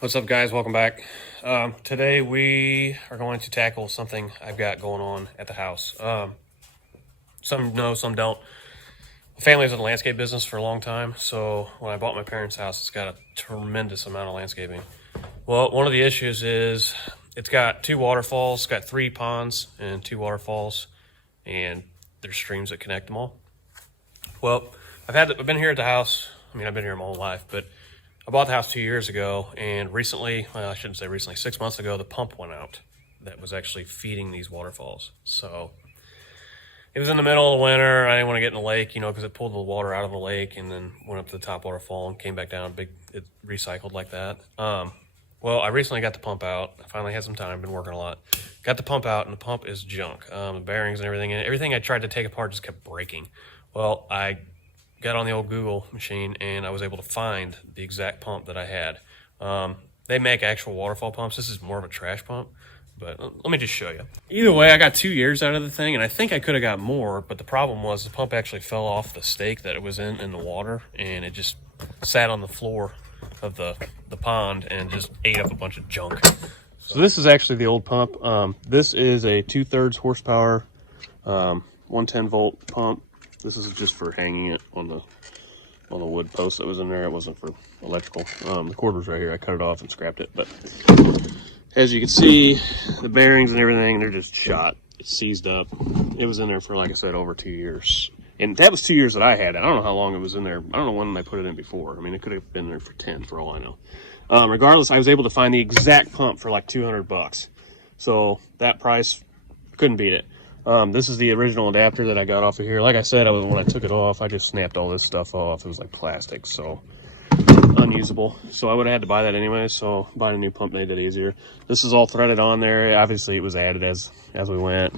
What's up, guys? Welcome back. Today we are going to tackle something I've got going on at the house. Some know, some don't. My family was in the landscape business for a long time, so when I bought my parents' house, it's got a tremendous amount of landscaping. Well, one of the issues is it's got two waterfalls, it's got three ponds and two waterfalls, and there's streams that connect them all. Well, I've been here at the house. I mean, I've been here my whole life, but I bought the house 2 years ago, and recently, well, I shouldn't say recently, 6 months ago, the pump went out that was actually feeding these waterfalls. So it was in the middle of the winter. I didn't want to get in the lake, because it pulled the water out of the lake and then went up to the top waterfall and came back down. It recycled like that. Well, I recently got the pump out. I finally had some time. Been working a lot. Got the pump out, and the pump is junk. The bearings and everything I tried to take apart just kept breaking. Well, I got on the old Google machine and I was able to find the exact pump that I had. They make actual waterfall pumps. This is more of a trash pump, but let me just show you. Either way, I got 2 years out of the thing, and I think I could have got more, but the problem was the pump actually fell off the stake that it was in the water, and it just sat on the floor of the pond and just ate up a bunch of junk. So this is actually the old pump. This is a 2/3 horsepower, 110 volt pump. This is just for hanging it on the wood post that was in there. It wasn't for electrical. The cord was right here. I cut it off and scrapped it. But as you can see, the bearings and everything, they're just shot. It's seized up. It was in there for, like I said, over 2 years. And that was 2 years that I had it. I don't know how long it was in there. I don't know when I put it in before. I mean, it could have been there for 10 for all I know. Regardless, I was able to find the exact pump for like $200. So that price, couldn't beat it. This is the original adapter that I got off of here. Like I said, when I took it off, I just snapped all this stuff off. It was like plastic, so unusable. So I would have had to buy that anyway, so buying a new pump made it easier. This is all threaded on there. Obviously, it was added as we went.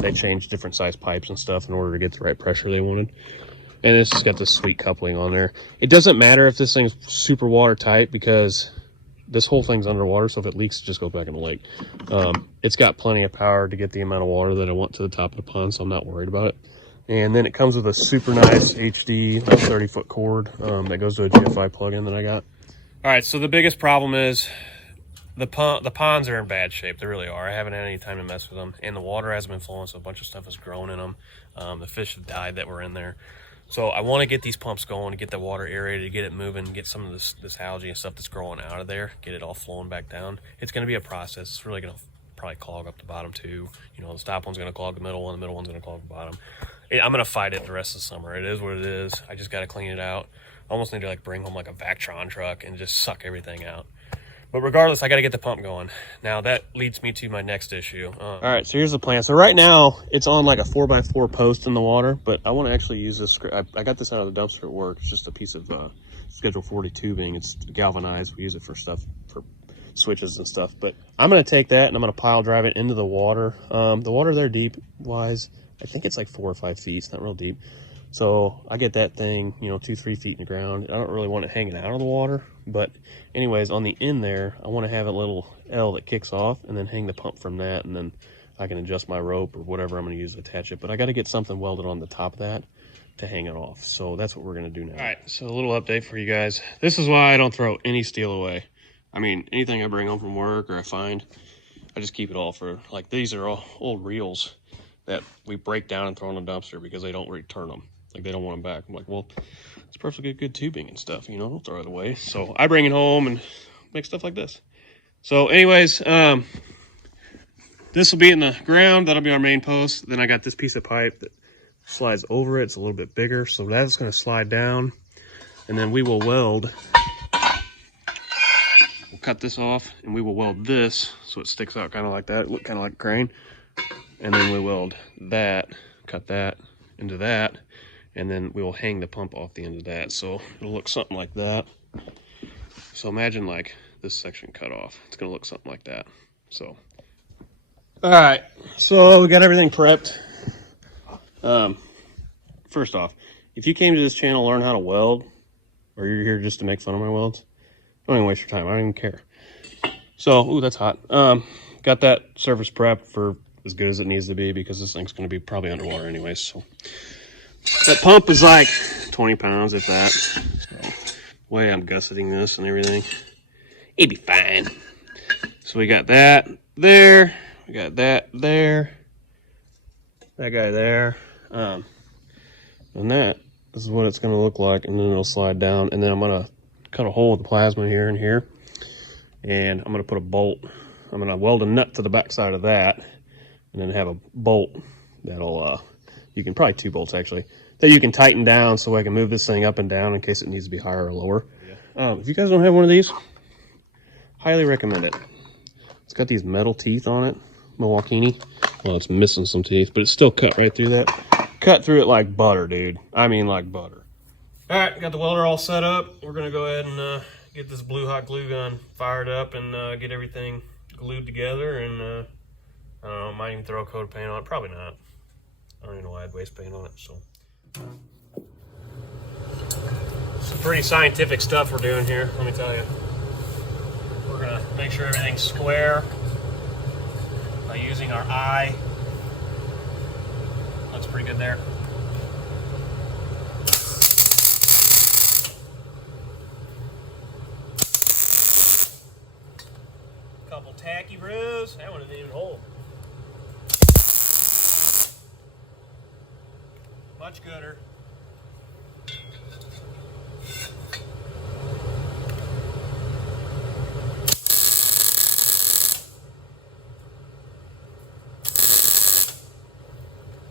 They changed different size pipes and stuff in order to get the right pressure they wanted. And it's just got this sweet coupling on there. It doesn't matter if this thing's super watertight because this whole thing's underwater, so if it leaks, it just goes back in the lake. It's got plenty of power to get the amount of water that I want to the top of the pond, so I'm not worried about it. And then it comes with a super nice HD 30-foot cord that goes to a GFI plug-in that I got. All right, so the biggest problem is the ponds are in bad shape. They really are. I haven't had any time to mess with them, and the water hasn't been flowing, so a bunch of stuff has grown in them. The fish have died that were in there. So I want to get these pumps going, to get the water aerated, get it moving, get some of this algae and stuff that's growing out of there, get it all flowing back down. It's going to be a process. It's really going to probably clog up the bottom too. The top one's going to clog the middle one, the middle one's going to clog the bottom. I'm going to fight it the rest of the summer. It is what it is. I just got to clean it out. I almost need to bring home a Vactron truck and just suck everything out. But regardless, I got to get the pump going. Now, that leads me to my next issue. All right, so here's the plan. So right now, it's on like a 4x4 post in the water, but I want to actually use this. I got this out of the dumpster at work. It's just a piece of Schedule 40 tubing. It's galvanized. We use it for switches and stuff. But I'm going to take that, and I'm going to pile drive it into the water. The water there deep-wise, I think it's like 4 or 5 feet. It's not real deep. So I get that thing, 2-3 feet in the ground. I don't really want it hanging out of the water, but anyways, on the end there, I want to have a little L that kicks off and then hang the pump from that, and then I can adjust my rope or whatever I'm going to use to attach it. But I got to get something welded on the top of that to hang it off. So that's what we're going to do now. All right, so a little update for you guys. This is why I don't throw any steel away. I mean, anything I bring home from work or I find, I just keep it all for, these are all old reels that we break down and throw in a dumpster because they don't return them. They don't want them back. I'm like, well, it's perfectly good tubing and stuff, don't throw it away. So I bring it home and make stuff like this. So anyways, this will be in the ground. That'll be our main post. Then I got this piece of pipe that slides over it. It's a little bit bigger. So that's going to slide down. And then we will weld. We'll cut this off and we will weld this so it sticks out kind of like that. It look kind of like a crane. And then we weld that, cut that into that. And then we will hang the pump off the end of that. So it'll look something like that. So imagine this section cut off. It's gonna look something like that. So, all right, so we got everything prepped. First off, if you came to this channel to learn how to weld, or you're here just to make fun of my welds, don't even waste your time. I don't even care. So, ooh, that's hot. Got that surface prep for as good as it needs to be because this thing's gonna be probably underwater anyways. So. That pump is like 20 pounds, if that. So, way I'm gusseting this and everything. It'd be fine. So we got that there. We got that there. That guy there. And that is what it's going to look like. And then it'll slide down. And then I'm going to cut a hole with the plasma here and here. And I'm going to put a bolt. I'm going to weld a nut to the back side of that. And then have a bolt that'll, you can probably 2 bolts actually, that you can tighten down so I can move this thing up and down in case it needs to be higher or lower. Yeah. If you guys don't have one of these, highly recommend it. It's got these metal teeth on it, Milwaukee. Well, it's missing some teeth, but it's still cut right through that. Cut through it like butter, dude. I mean like butter. All right, got the welder all set up. We're gonna go ahead and get this blue hot glue gun fired up and get everything glued together. And I don't know, might even throw a coat of paint on it. Probably not. I don't even know why I'd waste paint on it. So, some pretty scientific stuff we're doing here. Let me tell you. We're gonna make sure everything's square by using our eye. Looks pretty good there. Couple tacky brews. That one didn't even hold. Much gooder.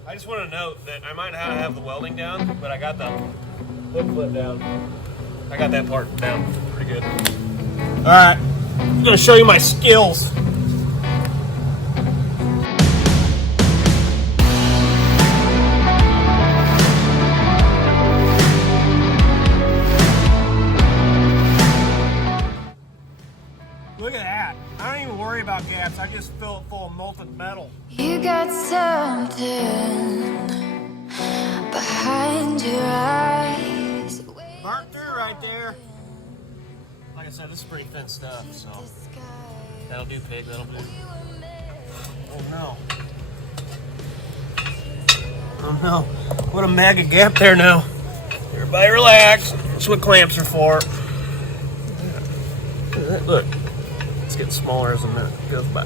I just want to note that I might not have the welding down, but I got the hook flip down. I got that part down pretty good. All right, I'm going to show you my skills. Look at that. I don't even worry about gaps. I just fill it full of molten metal. You got something behind your eyes. Mark through right there. Like I said, this is pretty thin stuff, so that'll do, pig. That'll do. Oh no. Oh no. What a mega gap there now. Everybody relax. That's what clamps are for. Look. It's getting smaller as a minute goes by.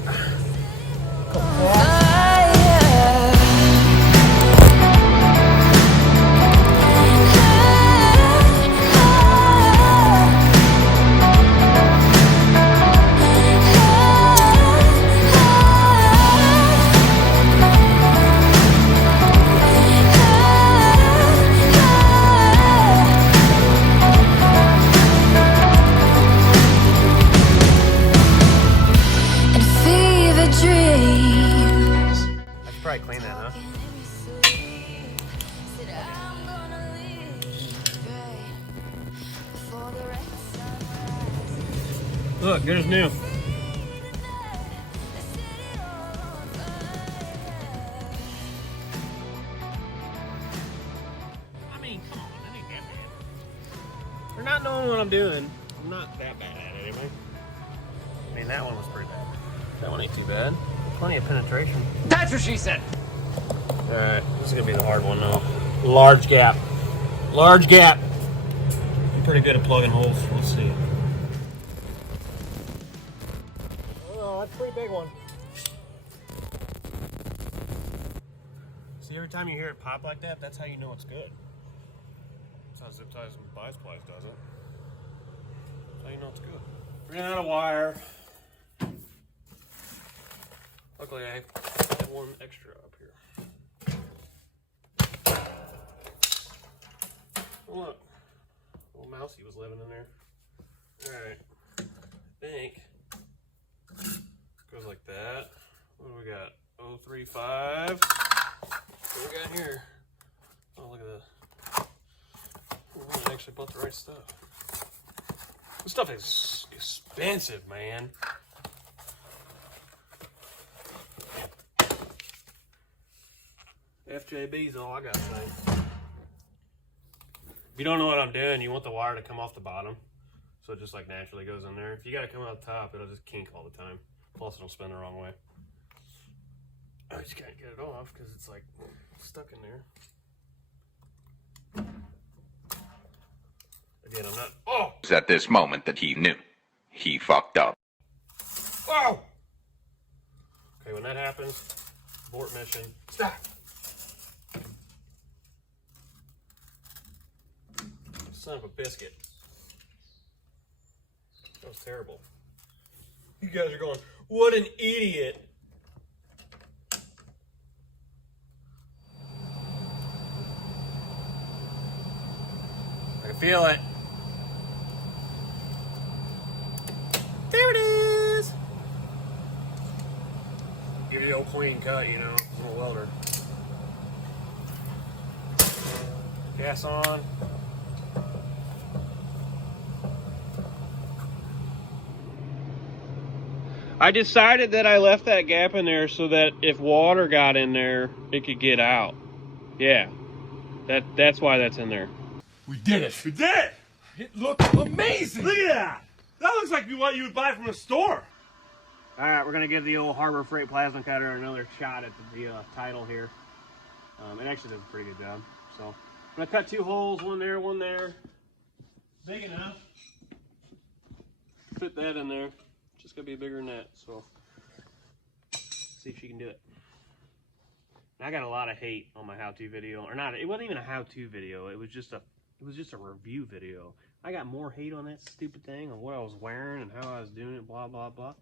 Probably clean that, huh? Look, there's new. I mean, come on, that ain't that bad. For not knowing what I'm doing, I'm not that bad at it anyway. I mean, that one was pretty bad. That one ain't too bad. Plenty of penetration. That's what she said. Alright, this is gonna be the hard one though. Large gap. Large gap. I'm pretty good at plugging holes. Let's see. Oh, that's a pretty big one. See, every time you hear it pop like that, that's how you know it's good. That's how zip ties and bias plies does it. That's how you know it's good. Ran out of wire. Luckily, I have one extra up here. Oh, look. Little mousey was living in there. Alright. I think goes like that. What do we got? 035. What do we got here? Oh, look at this. Oh, I actually bought the right stuff. This stuff is expensive, man. FJB's all I got to say. If you don't know what I'm doing, you want the wire to come off the bottom. So it just like naturally goes in there. If you got to come out the top, it'll just kink all the time. Plus it'll spin the wrong way. I just can't get it off because it's like stuck in there. Again, I'm not... Oh! At this moment that he knew. he fucked up. Whoa! Okay, when that happens, abort mission. Stop! Son of a biscuit. That was terrible. You guys are going, what an idiot. I can feel it. There it is. Give you the old clean cut, you know, I'm a welder. Gas on. I decided that I left that gap in there so that if water got in there, it could get out. Yeah, that's why that's in there. We did it. We did it. It looks amazing. Look at that. That looks like what you would buy from a store. All right, we're gonna give the old Harbor Freight plasma cutter another shot at the title here. It actually does a pretty good job. So I'm gonna cut 2 holes, one there. Big enough. Fit that in there. Just gotta be bigger than that. So see if she can do it. And I got a lot of hate on my how-to video, or not. It wasn't even a how-to video. It was just a review video. I got more hate on that stupid thing, on what I was wearing and how I was doing it, blah blah blah.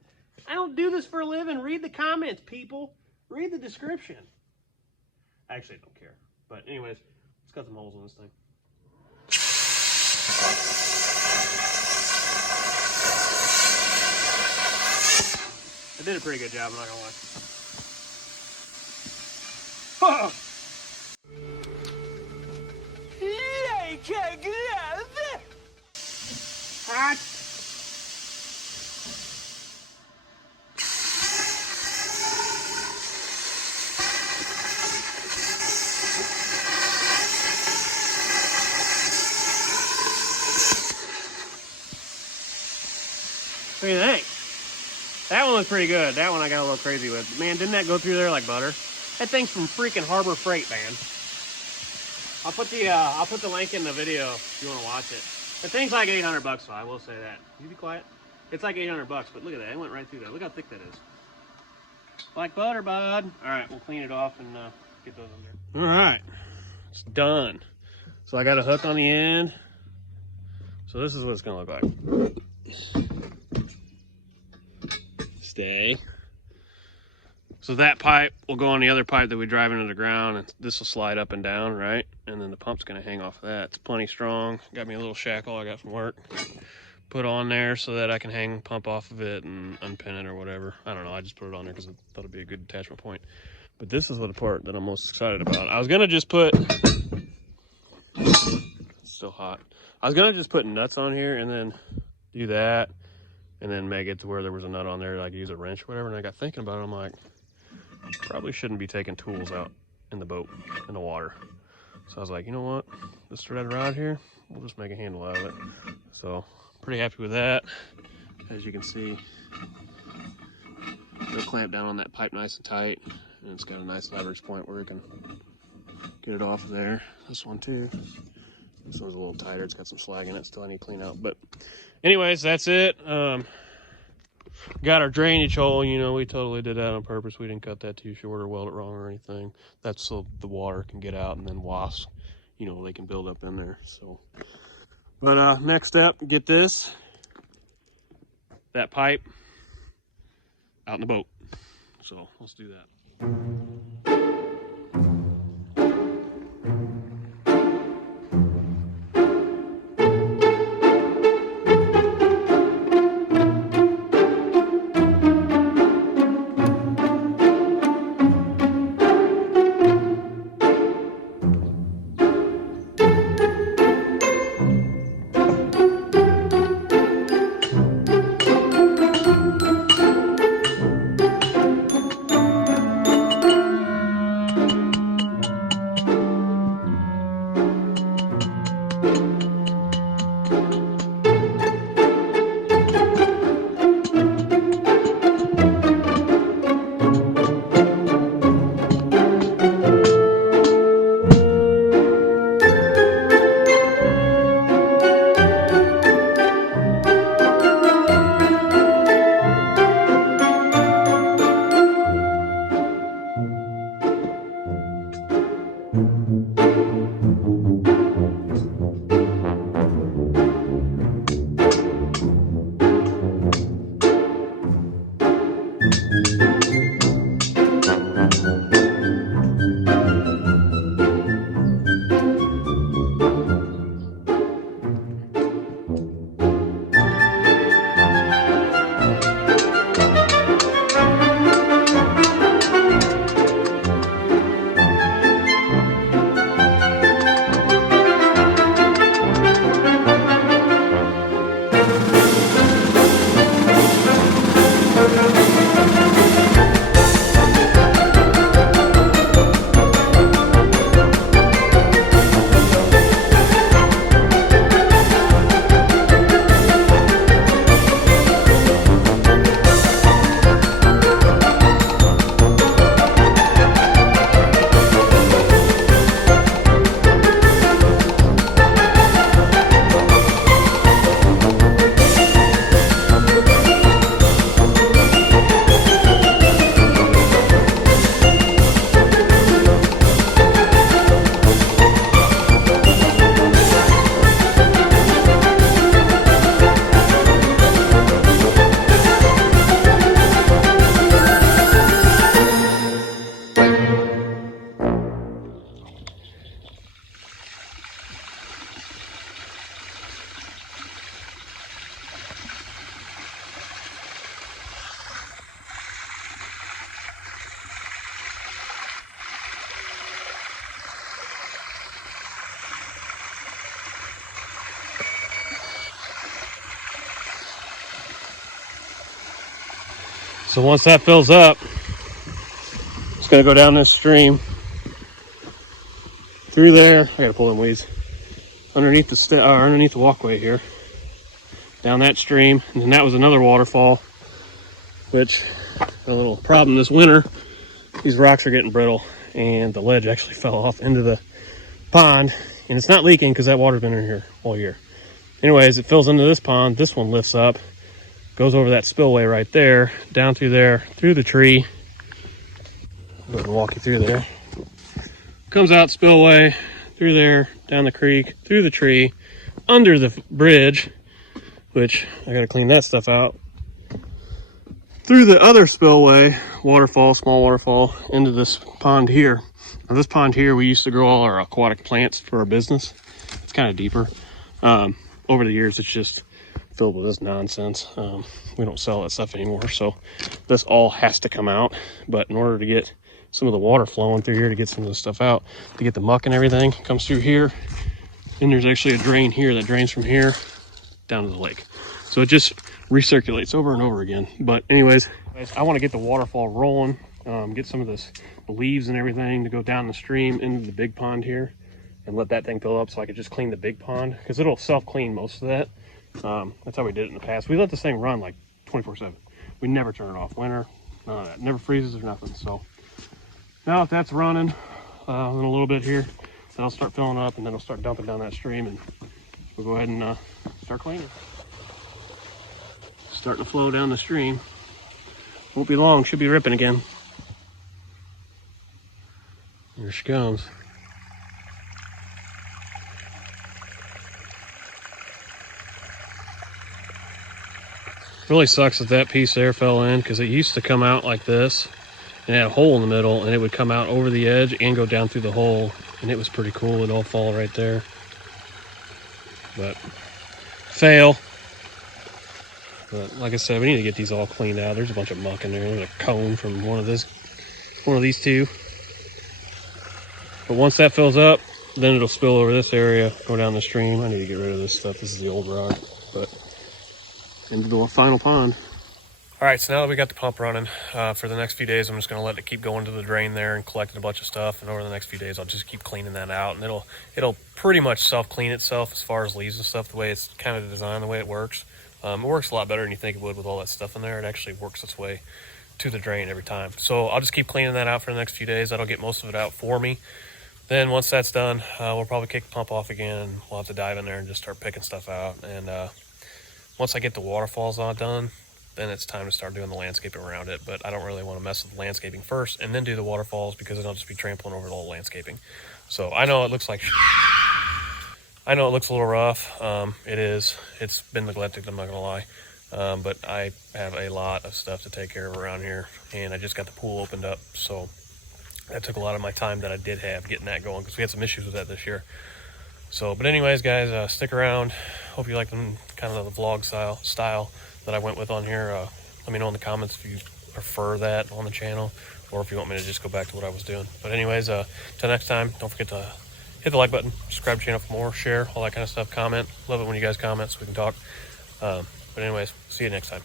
I don't do this for a living. Read the comments, people. Read the description. Actually, I don't care. But anyways, let's cut some holes in this thing. I did a pretty good job, I'm not gonna lie. Oh. Yeah, you can't get out of there. Hot. What do you think? That one was pretty good. That one I got a little crazy with. Man, didn't that go through there like butter? That thing's from freaking Harbor Freight, man. I'll put the link in the video if you want to watch it. The thing's like $800, so I will say that. You be quiet. It's like $800, but look at that. It went right through there. Look how thick that is. Like butter, bud. All right, we'll clean it off and get those in there. All right, it's done. So I got a hook on the end. So this is what it's gonna look like. Stay. So that pipe will go on the other pipe that we drive into the ground, and this will slide up and down, right? And then the pump's gonna hang off of that. It's plenty strong. Got me a little shackle I got from work. Put on there so that I can hang pump off of it and unpin it or whatever. I don't know, I just put it on there because I thought it'd be a good attachment point. But this is the part that I'm most excited about. I was gonna just put, it's still hot. I was gonna just put nuts on here and then do that and then make it to where there was a nut on there, like use a wrench or whatever. And I got thinking about it, I'm like, probably shouldn't be taking tools out in the boat, in the water. So I was like, you know what? This thread rod here, we'll just make a handle out of it. So pretty happy with that. As you can see, it'll clamp down on that pipe nice and tight. And it's got a nice leverage point where we can get it off of there. This one too. This one's a little tighter. It's got some slag in it. Still I need to clean out. But anyways, that's it. Got our drainage hole, you know, we totally did that on purpose. We didn't cut that too short or weld it wrong or anything. That's so the water can get out and then wasps, you know, they can build up in there. So, but next step, get that pipe out in the boat. So let's do that. So once that fills up, it's gonna go down this stream through there. I gotta pull in weeds underneath underneath the walkway here, down that stream, and then that was another waterfall. Which a little problem this winter. These rocks are getting brittle, and the ledge actually fell off into the pond, and it's not leaking because that water's been in here all year. Anyways, it fills into this pond. This one lifts up, goes over that spillway right there, down through there, through the tree. I'll go ahead and walk you through there. Comes out spillway, through there, down the creek, through the tree, under the bridge, which I gotta clean that stuff out, through the other spillway, waterfall, small waterfall, into this pond here. Now this pond here, we used to grow all our aquatic plants for our business. It's kind of deeper. Over the years, it's just filled with this nonsense. We don't sell that stuff anymore, so this all has to come out. But in order to get some of the water flowing through here, to get some of the stuff out, to get the muck and everything, comes through here. And there's actually a drain here that drains from here down to the lake. So it just recirculates over and over again. But anyways, I want to get the waterfall rolling, get some of the leaves and everything to go down the stream into the big pond here, and let that thing fill up so I could just clean the big pond, because it'll self-clean most of that. That's how we did it in the past. We let this thing run like 24/7. We never turn it off. Winter, none of that. Never freezes or nothing. So now if that's running, in a little bit here, then I'll start filling up, and then I'll start dumping down that stream, and we'll go ahead and start cleaning. Starting to flow down the stream. Won't be long, should be ripping again. Here she comes. Really sucks that that piece there fell in, because it used to come out like this and it had a hole in the middle, and it would come out over the edge and go down through the hole, and it was pretty cool. It'd all fall right there. But fail. But like I said, we need to get these all cleaned out. There's a bunch of muck in there. There's a cone from one of these two. But once that fills up, then it'll spill over this area, go down the stream. I need to get rid of this stuff. This is the old rock. But into the final pond. All right, so now that we got the pump running, for the next few days, I'm just going to let it keep going to the drain there and collecting a bunch of stuff. And over the next few days, I'll just keep cleaning that out, and it'll pretty much self-clean itself as far as leaves and stuff, the way it's kind of designed, the way it works. It works a lot better than you think it would with all that stuff in there. It actually works its way to the drain every time. So I'll just keep cleaning that out for the next few days. That'll get most of it out for me. Then once that's done, we'll probably kick the pump off again, and we'll have to dive in there and just start picking stuff out. And once I get the waterfalls all done, then it's time to start doing the landscaping around it. But I don't really want to mess with the landscaping first and then do the waterfalls, because then I'll just be trampling over the whole landscaping. So I know it looks like I know it looks a little rough. It is. It's been neglected, I'm not gonna lie. But I have a lot of stuff to take care of around here, and I just got the pool opened up, so that took a lot of my time that I did have getting that going, because we had some issues with that this year. So, but anyways, guys, stick around. Hope you like them, kind of the vlog style that I went with on here. Let me know in the comments if you prefer that on the channel, or if you want me to just go back to what I was doing. But anyways, till next time, don't forget to hit the like button, subscribe to the channel for more, share, all that kind of stuff, comment. Love it when you guys comment so we can talk. But anyways, see you next time.